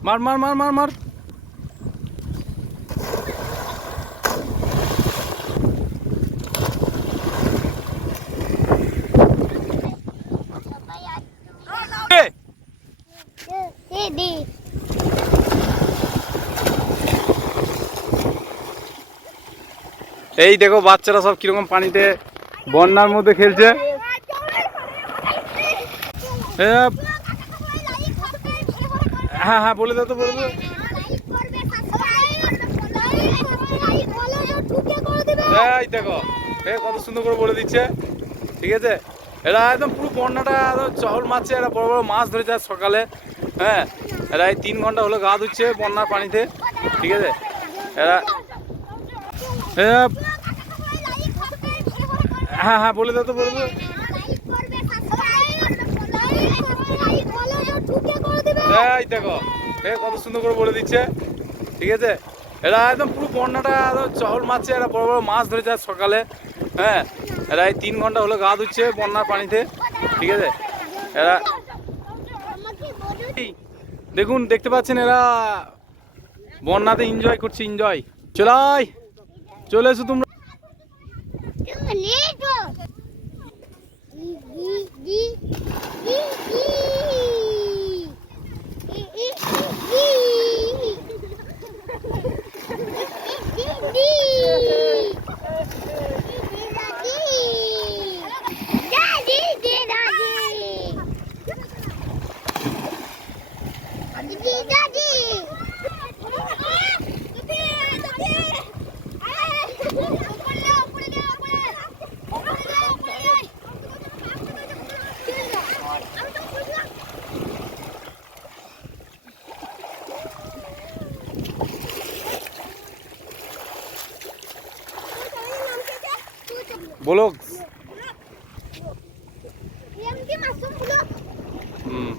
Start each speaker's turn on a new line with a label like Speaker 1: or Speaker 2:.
Speaker 1: মার মার মার মার মার এই দেখো বাচ্চারা সব কীরকম পানিতে বন্যার মধ্যে খেলছে হ্যাঁ হ্যাঁ বলে দাও তো বলে এই দেখো এ কত সুন্দর করে বলে দিচ্ছে ঠিক আছে এরা একদম পুরো বন্যাটা চহল মারছে এরা বড় বড় মাছ ধরেছে সকালে হ্যাঁ এরা এই তিন ঘণ্টা হলো গা ধুচ্ছে বন্যার পানিতে ঠিক আছে এরা হ্যাঁ হ্যাঁ বলে দাও তো বলে দাও এই দেখো, এ কত সুন্দর করে বলে দিচ্ছে। ঠিক আছে? এরা একদম পুরো বন্যাটা চহল মারছে, এরা বড় বড় মাছ ধরেছে আজ সকালে। হ্যাঁ এরা এই তিন ঘণ্টা হলো গা ধুচ্ছে বন্যার পানিতে। ঠিক আছে? এরা দেখুন, দেখতে পাচ্ছেন এরা বন্যাতে এনজয় করছে এনজয় চলাই চলে এসো তোমরা। I'm so બોલો. હમ.